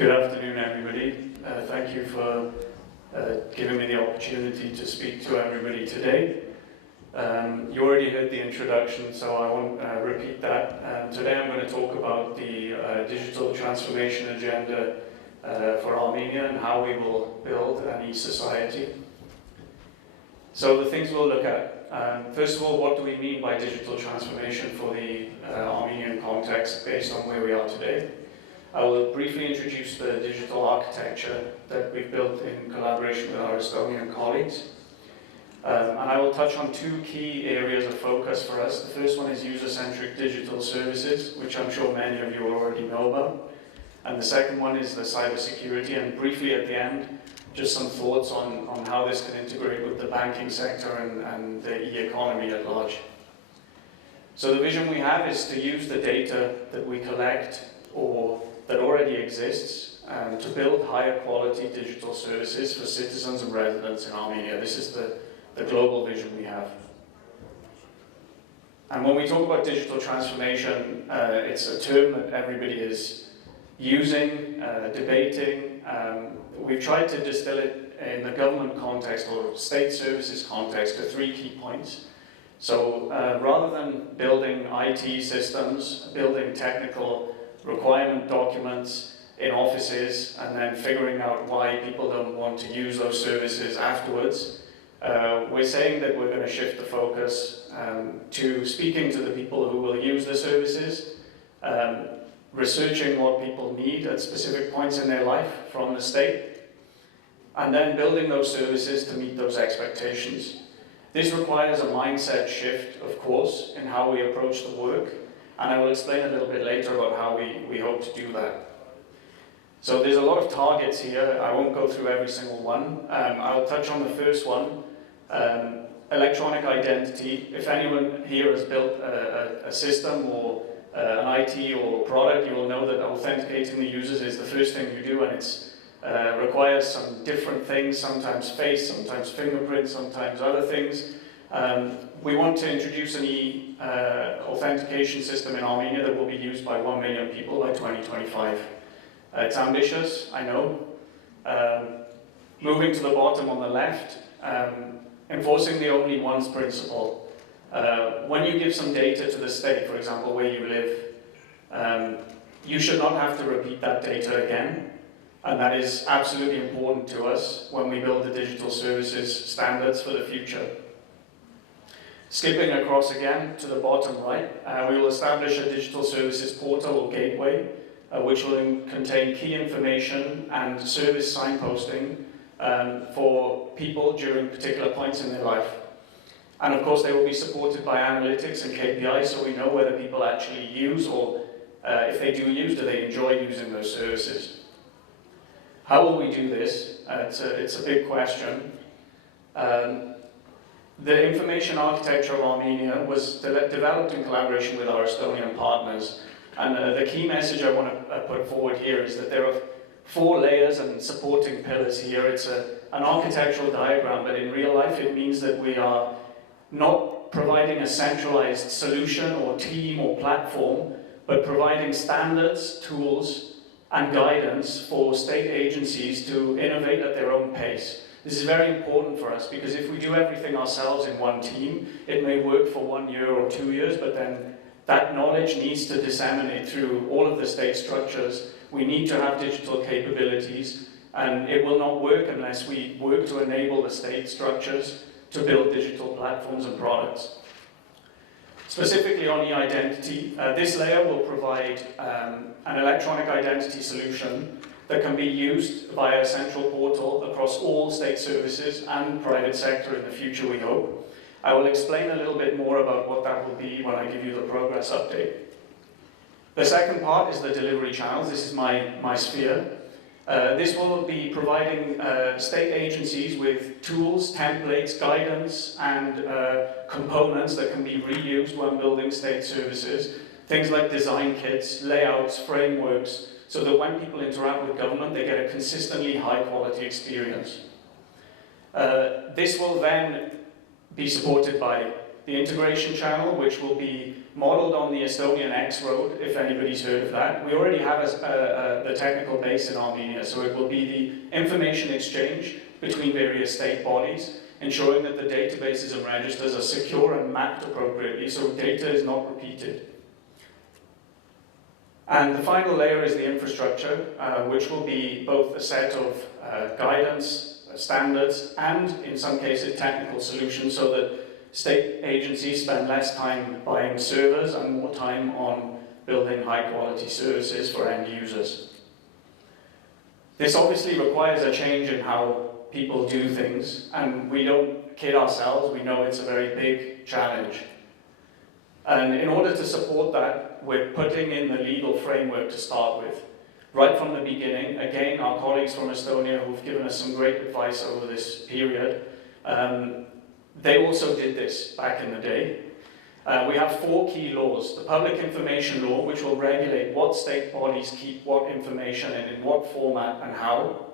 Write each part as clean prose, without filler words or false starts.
Good afternoon, everybody. Thank you for giving me the opportunity to speak to everybody today. You already heard the introduction, so I won't repeat that. Today I'm going to talk about the digital transformation agenda for Armenia and how we will build an e-society. So the things we'll look at. First of all, what do we mean by digital transformation for the Armenian context based on where we are today? I will briefly introduce the digital architecture that we've built in collaboration with our Estonian colleagues. And I will touch on two key areas of focus for us. The first one is user-centric digital services, which I'm sure many of you already know about. And the second one is the cybersecurity, and briefly at the end, just some thoughts on how this can integrate with the banking sector and the e-economy at large. So the vision we have is to use the data that we collect or that already exists to build higher quality digital services for citizens and residents in Armenia. This is the global vision we have. And when we talk about digital transformation, it's a term that everybody is using, debating. We've tried to distill it in the government context or state services context to three key points. So rather than building IT systems, building technical requirement documents in offices and then figuring out why people don't want to use those services afterwards, we're saying that we're going to shift the focus to speaking to the people who will use the services, researching what people need at specific points in their life from the state, and then building those services to meet those expectations. This requires a mindset shift, of course, in how we approach the work, and I will explain a little bit later about how we hope to do that. So there's a lot of targets here. I won't go through every single one. I'll touch on the first one, electronic identity. If anyone here has built a system or an IT or product, you will know that authenticating the users is the first thing you do, and it requires some different things, sometimes face, sometimes fingerprint, sometimes other things. We want to introduce an authentication system in Armenia that will be used by 1 million people by 2025. It's ambitious, I know. Moving to the bottom on the left, enforcing the only once principle. When you give some data to the state, for example, where you live, you should not have to repeat that data again. And that is absolutely important to us when we build the digital services standards for the future. Skipping across again to the bottom right, we will establish a digital services portal or gateway, which will contain key information and service signposting for people during particular points in their life. And of course, they will be supported by analytics and KPIs, so we know whether people actually use, or if they do use, do they enjoy using those services. How will we do this? It's a big question. The information architecture of Armenia was developed in collaboration with our Estonian partners. And the key message I want to put forward here is that there are 4 layers and supporting pillars here. It's an architectural diagram, but in real life it means that we are not providing a centralized solution or team or platform, but providing standards, tools, and guidance for state agencies to innovate at their own pace. This is very important for us because if we do everything ourselves in one team, it may work for 1 year or 2 years, but then that knowledge needs to disseminate through all of the state structures. We need to have digital capabilities, and it will not work unless we work to enable the state structures to build digital platforms and products. Specifically on e-identity, this layer will provide an electronic identity solution that can be used via a central portal across all state services and private sector in the future, we hope. I will explain a little bit more about what that will be when I give you the progress update. The second part is the delivery channels. This is my sphere. This will be providing state agencies with tools, templates, guidance, and components that can be reused when building state services. Things like design kits, layouts, frameworks, so that when people interact with government, they get a consistently high-quality experience. This will then be supported by the integration channel, which will be modeled on the Estonian X road, if anybody's heard of that. We already have the technical base in Armenia, so it will be the information exchange between various state bodies, ensuring that the databases and registers are secure and mapped appropriately so data is not repeated. And the final layer is the infrastructure, which will be both a set of guidance, standards, and in some cases technical solutions so that state agencies spend less time buying servers and more time on building high quality services for end users. This obviously requires a change in how people do things, and we don't kid ourselves, we know it's a very big challenge. And in order to support that, we're putting in the legal framework to start with. Right from the beginning, again, our colleagues from Estonia who've given us some great advice over this period, they also did this back in the day. We have 4 key laws. The Public Information Law, which will regulate what state bodies keep what information and in what format and how.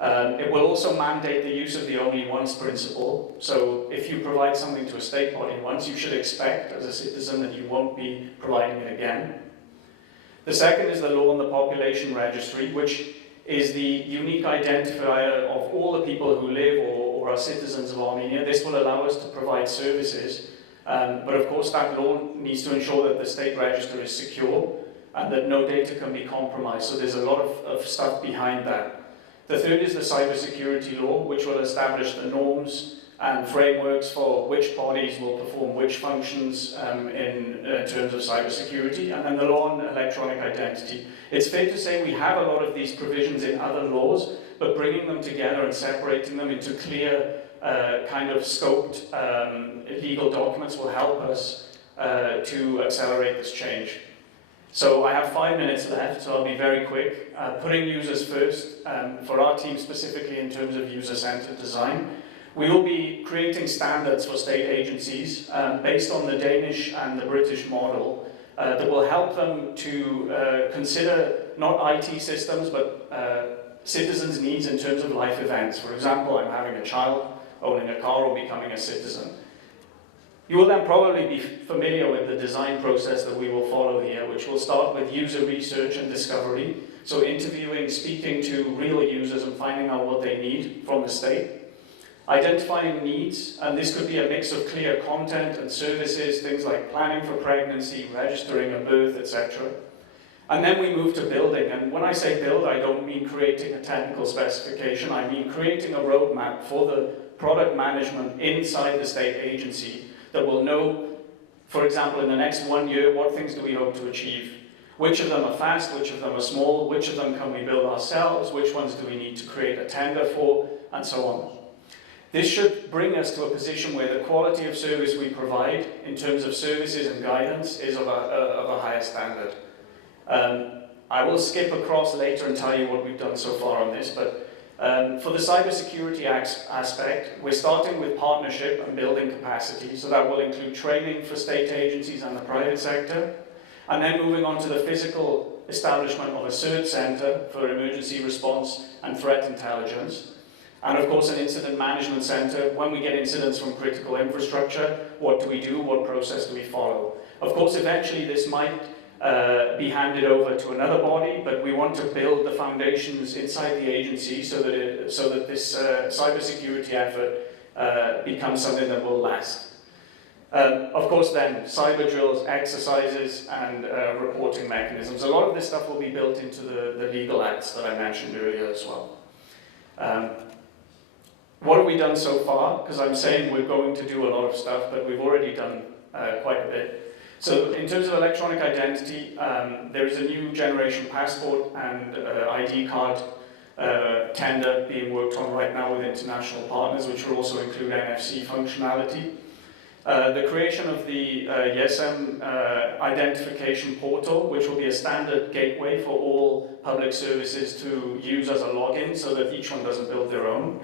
It will also mandate the use of the only once principle. So if you provide something to a state body once, you should expect as a citizen that you won't be providing it again. The second is the law on the population registry, which is the unique identifier of all the people who live or are citizens of Armenia. This will allow us to provide services, but of course that law needs to ensure that the state register is secure and that no data can be compromised. So there's a lot of stuff behind that. The third is the cybersecurity law, which will establish the norms and frameworks for which bodies will perform which functions in terms of cybersecurity, and then the law on electronic identity. It's fair to say we have a lot of these provisions in other laws, but bringing them together and separating them into clear kind of scoped legal documents will help us to accelerate this change. So I have 5 minutes left, so I'll be very quick. Putting users first, for our team specifically in terms of user-centered design, we will be creating standards for state agencies based on the Danish and the British model that will help them to consider not IT systems, but citizens' needs in terms of life events. For example, I'm having a child, owning a car, or becoming a citizen. You will then probably be familiar with the design process that we will follow here, which will start with user research and discovery. So interviewing, speaking to real users and finding out what they need from the state. Identifying needs, and this could be a mix of clear content and services, things like planning for pregnancy, registering a birth, etc. And then we move to building, and when I say build, I don't mean creating a technical specification, I mean creating a roadmap for the product management inside the state agency that will know, for example, in the next 1 year, what things do we hope to achieve? Which of them are fast, which of them are small, which of them can we build ourselves, which ones do we need to create a tender for, and so on. This should bring us to a position where the quality of service we provide in terms of services and guidance is of a higher standard. I will skip across later and tell you what we've done so far on this, but for the cybersecurity aspect, we're starting with partnership and building capacity, so that will include training for state agencies and the private sector, and then moving on to the physical establishment of a CERT center for emergency response and threat intelligence. And of course an incident management center. When we get incidents from critical infrastructure, what do we do? What process do we follow? Of course, eventually this might be handed over to another body, but we want to build the foundations inside the agency so that this cybersecurity effort becomes something that will last. Of course then, cyber drills, exercises, and reporting mechanisms. A lot of this stuff will be built into the legal acts that I mentioned earlier as well. What have we done so far? Because I'm saying we're going to do a lot of stuff, but we've already done quite a bit. So in terms of electronic identity, there is a new generation passport and ID card tender being worked on right now with international partners, which will also include NFC functionality. The creation of the YESM identification portal, which will be a standard gateway for all public services to use as a login so that each one doesn't build their own.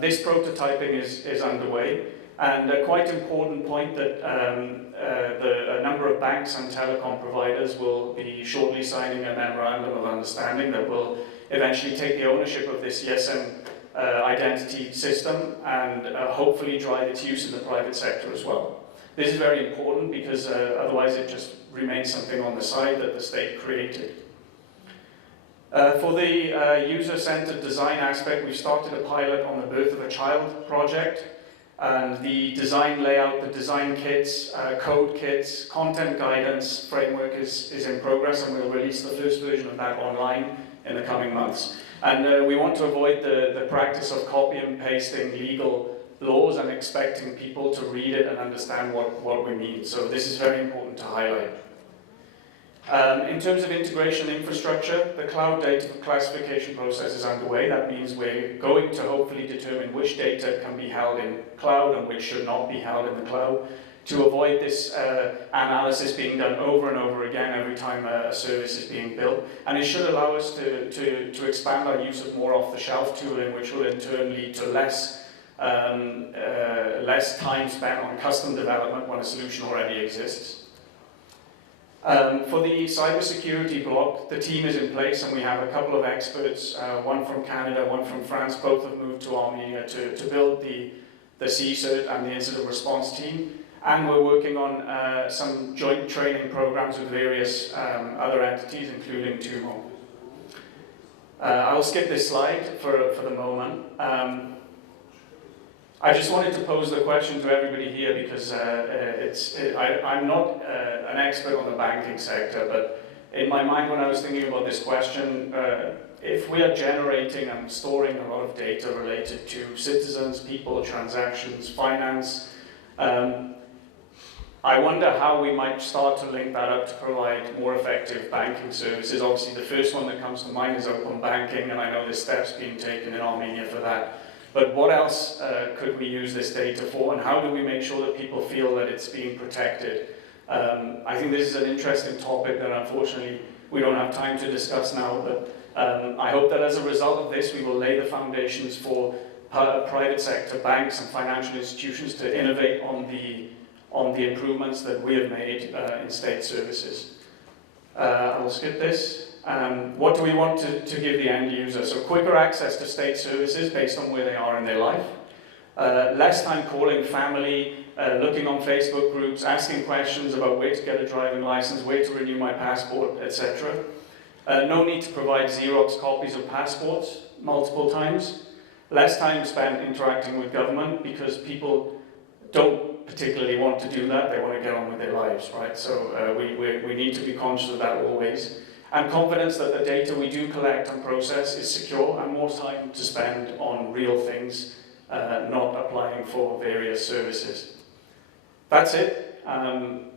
This prototyping is underway, and a quite important point that a number of banks and telecom providers will be shortly signing a memorandum of understanding that will eventually take the ownership of this YESM identity system and hopefully drive its use in the private sector as well. This is very important because otherwise it just remains something on the side that the state created. For the user-centered design aspect, we've started a pilot on the Birth of a Child project, and the design layout, the design kits, code kits, content guidance framework is in progress, and we'll release the first version of that online in the coming months. And we want to avoid the practice of copy and pasting legal laws and expecting people to read it and understand what we mean. So this is very important to highlight. In terms of integration infrastructure, the cloud data classification process is underway. That means we're going to hopefully determine which data can be held in cloud and which should not be held in the cloud, to avoid this analysis being done over and over again every time a service is being built. And it should allow us to expand our use of more off-the-shelf tooling, which will in turn lead to less time spent on custom development when a solution already exists. For the cybersecurity block, the team is in place, and we have a couple of experts, one from Canada, one from France. Both have moved to Armenia to build the CSIRT and the incident response team. And we're working on some joint training programs with various other entities, including TUMO. I'll skip this slide for the moment. I just wanted to pose the question to everybody here because I'm not an expert on the banking sector, but in my mind when I was thinking about this question, if we are generating and storing a lot of data related to citizens, people, transactions, finance, I wonder how we might start to link that up to provide more effective banking services. Obviously the first one that comes to mind is open banking, and I know there's steps being taken in Armenia for that. But what else could we use this data for, and how do we make sure that people feel that it's being protected? I think this is an interesting topic that unfortunately we don't have time to discuss now, but I hope that as a result of this we will lay the foundations for private sector banks and financial institutions to innovate on the improvements that we have made in state services. I'll skip this. What do we want to give the end user? So quicker access to state services based on where they are in their life. Less time calling family, looking on Facebook groups, asking questions about where to get a driving license, where to renew my passport, etc. No need to provide Xerox copies of passports multiple times. Less time spent interacting with government because people don't particularly want to do that. They want to get on with their lives, right? So we need to be conscious of that always. And confidence that the data we do collect and process is secure, and more time to spend on real things, not applying for various services. That's it. I'm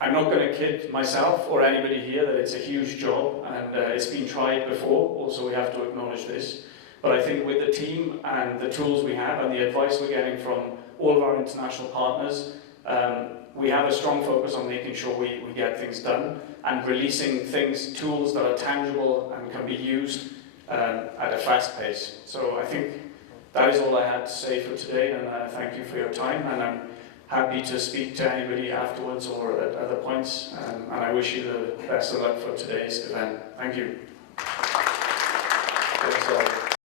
not going to kid myself or anybody here that it's a huge job, and it's been tried before, also we have to acknowledge this. But I think with the team and the tools we have and the advice we're getting from all of our international partners, we have a strong focus on making sure we get things done and releasing things, tools that are tangible and can be used at a fast pace. So I think that is all I had to say for today, and thank you for your time, and I'm happy to speak to anybody afterwards or at other points, and I wish you the best of luck for today's event. Thank you.